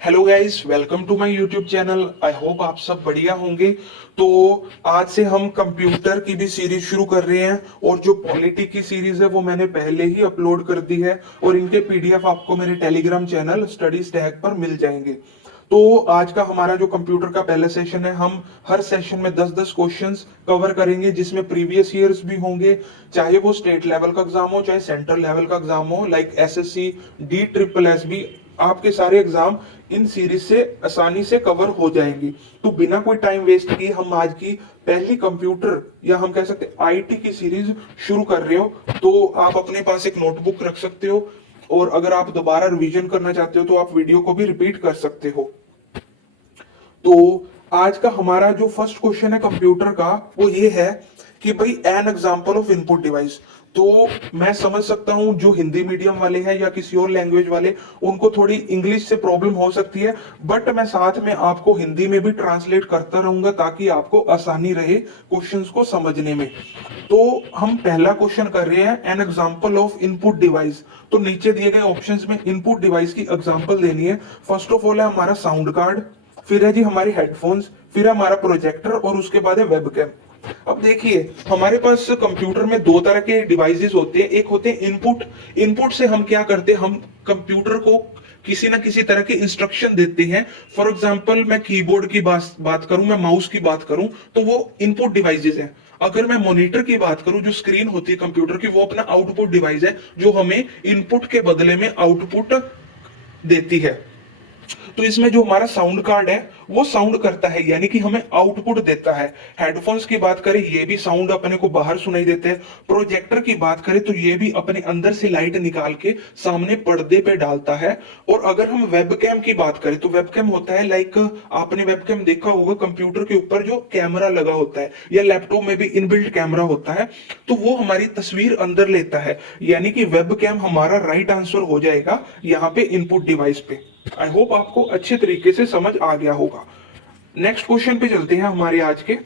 Hello guys, welcome to my YouTube channel. I hope आप सब बढ़िया होंगे। तो आज से हम कंप्यूटर की भी सीरीज शुरू कर रहे हैं और जो पॉलिटी की सीरीज है वो मैंने पहले ही अपलोड कर दी है और इनके पीडीएफ आपको मेरे टेलीग्राम चैनल स्टडी स्टैक पर मिल जाएंगे। तो आज का हमारा जो कंप्यूटर का पहला सेशन है, हम हर सेशन में 10-10 क्वेश्चंस कवर करेंगे जिसमें प्रीवियस ईयर्स भी होंगे, चाहे वो स्टेट लेवल का एग्जाम हो चाहे सेंट्रल लेवल का एग्जाम हो, like SSC, D triple S B. आपके सारे एग्जाम इन सीरीज से आसानी से कवर हो जाएंगी। तो बिना कोई टाइम वेस्ट किए हम आज की पहली कंप्यूटर या हम कह सकते आईटी की सीरीज शुरू कर रहे हो। तो आप अपने पास एक नोटबुक रख सकते हो और अगर आप दोबारा रिवीजन करना चाहते हो तो आप वीडियो को भी रिपीट कर सकते हो। तो आज का हमारा जो फर्स्ट क्वेश्चन है कंप्यूटर का वो ये है कि भाई an example of input device. तो मैं समझ सकता हूं जो हिंदी मीडियम वाले हैं या किसी और लैंग्वेज वाले, उनको थोड़ी इंग्लिश से प्रॉब्लम हो सकती है, बट मैं साथ में आपको हिंदी में भी ट्रांसलेट करता रहूंगा ताकि आपको आसानी रहे क्वेश्चंस को समझने में। तो हम पहला क्वेश्चन कर रहे हैं an example of input device. तो नीचे दिए गए ऑप्शंस में इनपुट डिवाइस की एग्जांपल देनी है। फर्स्ट ऑफ ऑल है हमारा साउंड कार्ड, फिर है जी हमारी हेडफोन्स, फिर है हमारा प्रोजेक्टर और उसके बाद है वेबकैम। अब देखिए हमारे पास कंप्यूटर में दो तरह के डिवाइसेस होते हैं। एक होते हैं इनपुट। इनपुट से हम क्या करते हैं, हम कंप्यूटर को किसी ना किसी तरह के इंस्ट्रक्शन देते हैं। फॉर एग्जांपल मैं कीबोर्ड की बात करूं, मैं माउस की बात करूं, तो वो इनपुट डिवाइसेस हैं। अगर मैं मॉनिटर की बात करूं, जो स्क्रीन होती है कंप्यूटर की, वो अपना आउटपुट डिवाइस है जो हमें इनपुट के बदले में आउटपुट देती है। तो इसमें जो हमारा साउंड कार्ड है वो साउंड करता है, यानी कि हमें आउटपुट देता है। हेडफोन्स की बात करें, ये भी साउंड अपने को बाहर सुनाई देते हैं। प्रोजेक्टर की बात करें तो ये भी अपने अंदर से लाइट निकाल के सामने पर्दे पे डालता है। और अगर हम वेबकैम की बात करें तो वेबकैम होता है लाइक, आपने वेबकैम देखा होगा कंप्यूटर के ऊपर जो कैमरा लगा होता है या लैपटॉप में भी इनबिल्ट कैमरा होता है, तो वो हमारी तस्वीर अंदर लेता है। यानी कि वेबकैम हमारा राइट आंसर हो जाएगा यहाँ पे इनपुट डिवाइस पे। आई होप आपको अच्छे तरीके से समझ आ गया होगा। नेक्स्ट क्वेश्चन पे चलते हैं हमारे आज के।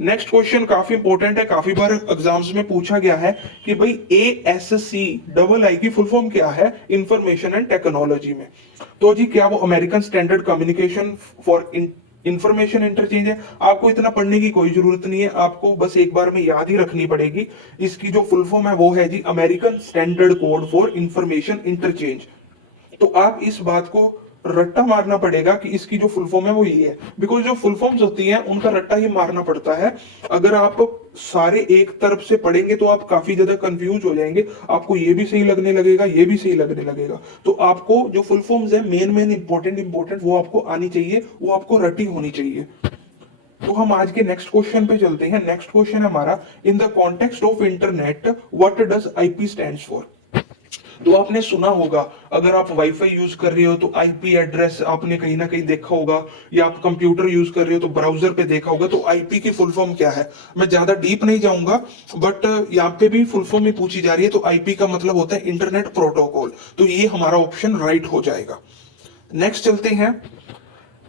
नेक्स्ट क्वेश्चन काफी इंपॉर्टेंट है, काफी बार एग्जाम्स में पूछा गया है कि भाई ASC डबल आई की फुल फॉर्म क्या है इंफॉर्मेशन एंड टेक्नोलॉजी में। तो जी क्या वो American standard communication for information interchange है? आपको इतना पढ़ने की कोई जरूरत नहीं है, आपको बस एक बार में याद ही रखनी पड़ेगी। इसकी जो फुल फॉर्म है वो है जी American standard code for information interchange. तो आप इस बात को रट्टा मारना पड़ेगा कि इसकी जो फुल फॉर्म है वो ये है, बिकॉज जो फुल फॉर्म्स होती हैं उनका रट्टा ही मारना पड़ता है। अगर आप सारे एक तरफ से पढ़ेंगे तो आप काफी ज्यादा कंफ्यूज हो जाएंगे, आपको ये भी सही लगने लगेगा ये भी सही लगने लगेगा। तो आपको जो फुल फॉर्म्स है मेन मेन इंपॉर्टेंट वो आपको आनी चाहिए, वो आपको रटी होनी चाहिए। तो हम आज के नेक्स्ट क्वेश्चन पे चलते हैं। नेक्स्ट क्वेश्चन है हमारा, इन the context of internet what does IP stands for. तो आपने सुना होगा, अगर आप वाईफाई यूज कर रहे हो तो आईपी एड्रेस आपने कहीं ना कहीं देखा होगा, या आप कंप्यूटर यूज कर रहे हो तो ब्राउजर पे देखा होगा। तो आईपी की फुल फॉर्म क्या है, मैं ज्यादा डीप नहीं जाऊंगा, बट यहाँ पे भी फुल फॉर्म ही पूछी जा रही है। तो आईपी का मतलब होता है इंटरनेट प्रोटोकॉल, तो ये हमारा ऑप्शन राइट हो जाएगा। नेक्स्ट चलते हैं।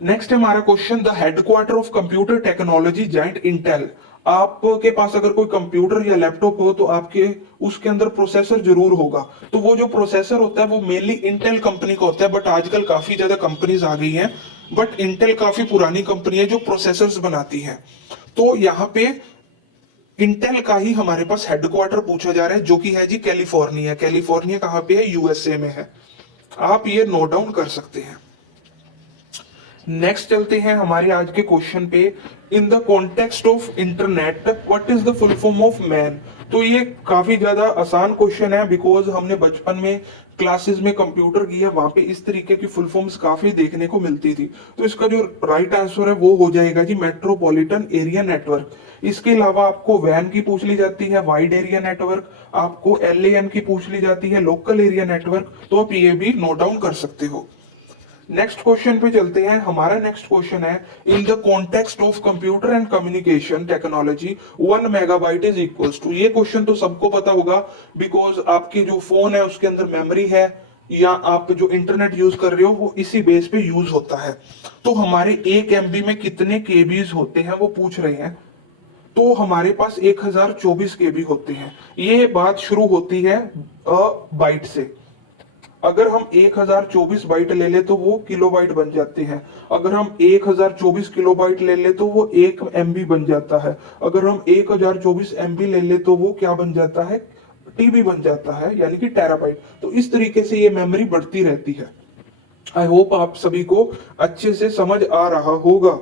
नेक्स्ट है हमारा question, the headquarter of computer technology giant Intel. आपके पास अगर कोई कंप्यूटर या लैपटॉप हो तो आपके उसके अंदर प्रोसेसर जरूर होगा। तो वो जो प्रोसेसर होता है वो मेनली इंटेल कंपनी का होता है, बट आजकल काफी ज्यादा कंपनीज आ गई हैं, बट इंटेल काफी पुरानी कंपनी है जो प्रोसेसर्स बनाती है। तो यहाँ पे इंटेल का ही हमारे पास हेडक्वार्टर पूछा जा रहा है जो कि है जी कैलिफोर्निया। कैलिफोर्निया कहाँ पे है? यूएसए में है। आप ये नोट डाउन कर सकते हैं। नेक्स्ट चलते हैं हमारे आज के क्वेश्चन पे, इन the context of internet what is the full form of man. तो ये काफी ज्यादा आसान क्वेश्चन है, बिकॉज हमने बचपन में क्लासेस में कंप्यूटर की है, वहां पे इस तरीके की फुल फॉर्म्स काफी देखने को मिलती थी। तो इसका जो राइट आंसर है वो हो जाएगा जी मेट्रोपॉलिटन एरिया नेटवर्क। इसके अलावा आपको वैन की पूछ ली जाती है, वाइड एरिया नेटवर्क, आपको LAN की पूछ ली जाती है, लोकल एरिया नेटवर्क। तो आप ये भी नोट डाउन कर सकते हो। नेक्स्ट क्वेश्चन पे चलते हैं। हमारा नेक्स्ट क्वेश्चन है, in the context of computer and communication technology 1 megabyte is equals to. ये क्वेश्चन तो सबको पता होगा, बिकॉज आपकी जो फोन है उसके अंदर मेमोरी है या आप जो इंटरनेट यूज कर रहे हो वो इसी बेस पे यूज होता है। तो हमारे 1 MB में कितने केबीज होते हैं वो पूछ रहे हैं। तो हमारे पास 1024 केबी होते हैं। ये बात शुरू होती है बाइट से। अगर हम 1024 बाइट ले ले तो वो किलोबाइट बन जाते हैं। अगर हम 1024 किलोबाइट ले ले तो वो 1 MB बन जाता है। अगर हम 1024 MB ले ले तो वो क्या बन जाता है, TB बन जाता है, यानी कि टेराबाइट। तो इस तरीके से ये मेमोरी बढ़ती रहती है। आई होप आप सभी को अच्छे से समझ आ रहा होगा।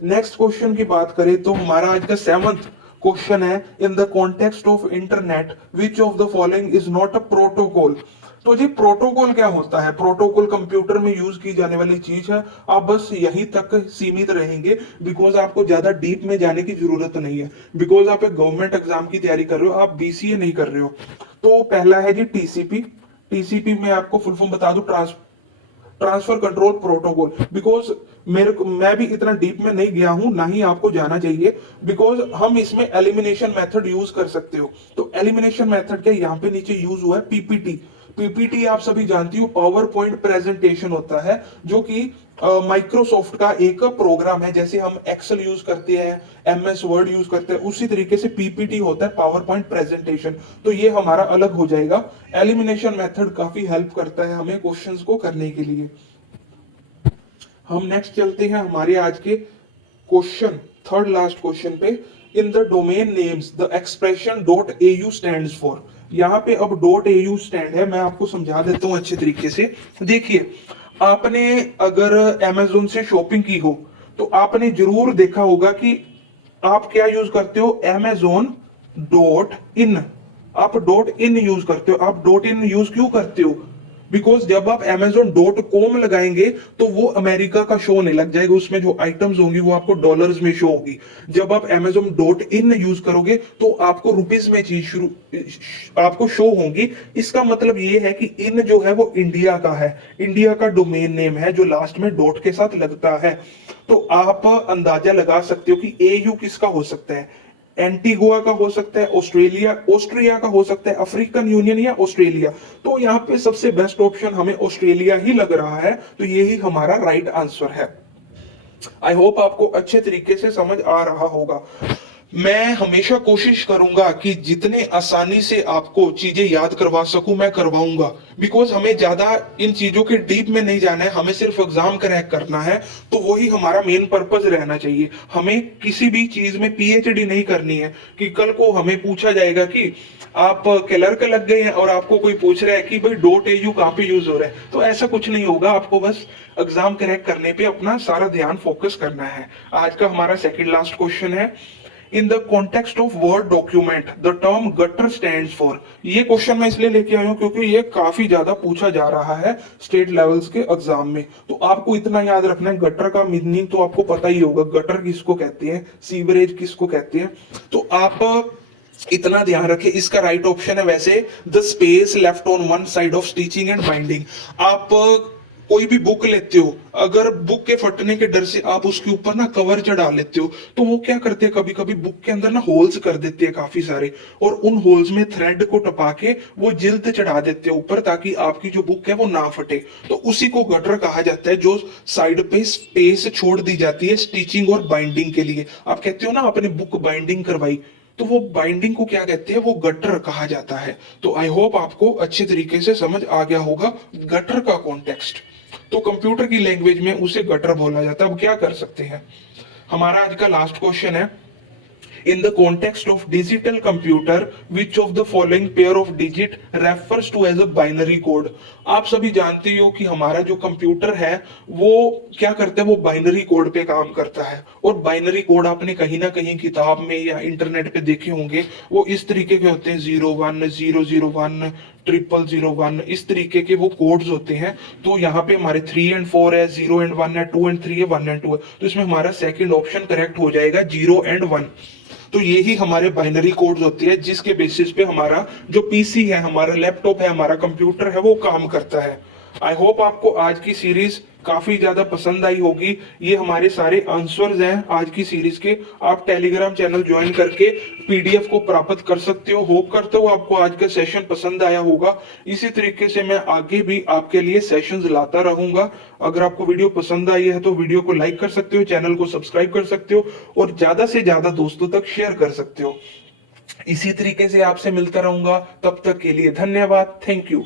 नेक्स्ट क्वेश्चन की बात करें तो हमारा आज का 7th क्वेश्चन है, in the context of internet which of the following is not a protocol. तो जी प्रोटोकॉल क्या होता है? प्रोटोकॉल कंप्यूटर में यूज की जाने वाली चीज है। आप बस यहीं तक सीमित रहेंगे, बिकॉज आपको ज्यादा डीप में जाने की जरूरत नहीं है, बिकॉज आप एक गवर्नमेंट एग्जाम की तैयारी कर रहे हो, आप BCA नहीं कर रहे हो। तो पहला है जी TCP। TCP में आपको फुल फॉर्म बता दूं, ट्रांसफर कंट्रोल प्रोटोकॉल। बिकॉज मैं भी इतना डीप में नहीं गया हूं, ना ही आपको जाना चाहिए, बिकॉज हम इसमें एलिमिनेशन मेथड यूज कर सकते हो। तो एलिमिनेशन मेथड के यहाँ पे नीचे यूज हुआ है PPT। PPT आप सभी जानती हो, पावर पॉइंट प्रेजेंटेशन होता है, जो कि माइक्रोसॉफ्ट का एक प्रोग्राम है। जैसे हम एक्सेल यूज करते हैं, MS वर्ड यूज करते हैं, उसी तरीके से PPT होता है, पावर पॉइंट प्रेजेंटेशन। तो ये हमारा अलग हो जाएगा। एलिमिनेशन मेथड काफी हेल्प करता है हमें क्वेश्चंस को करने के लिए। हम नेक्स्ट चलते हैं हमारे आज के क्वेश्चन, थर्ड लास्ट क्वेश्चन पे। In the domain names the expression .au stands for. यहाँ पे अब .au स्टैंड है, मैं आपको समझा देता हूँ अच्छे तरीके से। देखिए, आपने अगर Amazon से शॉपिंग की हो तो आपने जरूर देखा होगा कि आप क्या यूज करते हो, Amazon.in। आप .in यूज करते हो। आप .in यूज क्यों करते हो? बिकॉज जब आप Amazon.com लगाएंगे तो वो अमेरिका का शो नहीं लग जाएगा, उसमें जो आइटम्स होंगी वो आपको डॉलर्स में शो होगी। जब आप Amazon.in यूज करोगे तो आपको रुपीस में चीज आपको शो होंगी। इसका मतलब ये है कि इन जो है वो इंडिया का है, इंडिया का डोमेन नेम है जो लास्ट में डॉट के साथ लगता है। तो आप अंदाजा लगा सकते हो कि AU किसका हो सकता है। एंटीगुआ का हो सकता है, ऑस्ट्रिया का हो सकता है, अफ्रीकन यूनियन या ऑस्ट्रेलिया। तो यहाँ पे सबसे बेस्ट ऑप्शन हमें ऑस्ट्रेलिया ही लग रहा है, तो यही हमारा राइट आंसर है। आई होप आपको अच्छे तरीके से समझ आ रहा होगा। मैं हमेशा कोशिश करूंगा कि जितने आसानी से आपको चीजें याद करवा सकूं मैं करवाऊंगा, बिकॉज हमें ज्यादा इन चीजों के डीप में नहीं जाना है, हमें सिर्फ एग्जाम क्रैक करना है। तो वही हमारा मेन पर्पस रहना चाहिए। हमें किसी भी चीज में PhD नहीं करनी है कि कल को हमें पूछा जाएगा कि आप क्लर्क लग गए हैं और आपको कोई पूछ रहा है कि भाई .au कहां पे यूज हो रहा है। तो ऐसा कुछ नहीं होगा, आपको बस एग्जाम क्रैक करने पे अपना सारा ध्यान फोकस करना है। आज का हमारा सेकंड लास्ट क्वेश्चन है, in the context of word document the term gutter stands for. ये क्वेश्चन मैं इसलिए लेके आया हूं क्योंकि ये काफी ज्यादा पूछा जा रहा है स्टेट लेवल्स के एग्जाम में। तो आपको इतना याद रखना है, गटर का मीनिंग तो आपको पता ही होगा, गटर किसको कहते हैं, सीवरेज किसको कहते हैं। तो आप इतना ध्यान रखें। इसका राइट ऑप्शन है वैसे the space left on one side of stitching and binding. आप कोई भी बुक लेते हो, अगर बुक के फटने के डर से आप उसके ऊपर ना कवर चढ़ा लेते हो, तो वो क्या करते हैं, कभी कभी बुक के अंदर ना होल्स कर देते हैं काफी सारे, और उन होल्स में थ्रेड को टपा के वो जिल्द चढ़ा देते हैं ऊपर, ताकि आपकी जो बुक है वो ना फटे। तो उसी को गटर कहा जाता है, जो साइड पे स्पेस छोड़ दी जाती है स्टिचिंग और बाइंडिंग के लिए। आप कहते हो ना आपने बुक बाइंडिंग करवाई, तो वो बाइंडिंग को क्या कहते हैं, वो गटर कहा जाता है। तो आई होप आपको अच्छे तरीके से समझ आ गया होगा गटर का कॉन्टेक्स्ट। तो कंप्यूटर की लैंग्वेज में उसे गटर बोला जाता है। अब क्या कर सकते हैं, हमारा आज का लास्ट क्वेश्चन है, in the context of digital computer which of the following pair of digit refers to as a binary code. आप सभी जानते हो कि हमारा जो कंप्यूटर है वो क्या करता है, वो बाइनरी कोड पे काम करता है। और बाइनरी कोड आपने कहीं ना कहीं किताब में या इंटरनेट पे देखे होंगे, वो इस तरीके के होते हैं, 01 001 0001, इस तरीके के वो कोड्स होते हैं। तो यहाँ पे हमारे 3 और 4 है, 0 और 1 है, 2 और 3 है, 1 और 2 है। तो इसमें हमारा सेकंड ऑप्शन करेक्ट हो जाएगा, 0 और 1। तो यही हमारे बाइनरी कोड्स होती है, जिसके बेसिस पे हमारा जो पीसी है, हमारा लैपटॉप है, हमारा कंप्यूटर है, वो काम करता है। आई होप आपको आज की सीरीज काफी ज्यादा पसंद आई होगी। ये हमारे सारे आंसर्स हैं आज की सीरीज के। आप टेलीग्राम चैनल ज्वाइन करके PDF को प्राप्त कर सकते हो। होप करते हो आपको आज का सेशन पसंद आया होगा। इसी तरीके से मैं आगे भी आपके लिए सेशंस लाता रहूंगा। अगर आपको वीडियो पसंद आई है तो वीडियो को लाइक कर सकते हो, चैनल को सब्सक्राइब कर सकते हो और ज्यादा से ज्यादा दोस्तों तक शेयर कर सकते हो। इसी तरीके से आपसे मिलता रहूंगा, तब तक के लिए धन्यवाद, थैंक यू।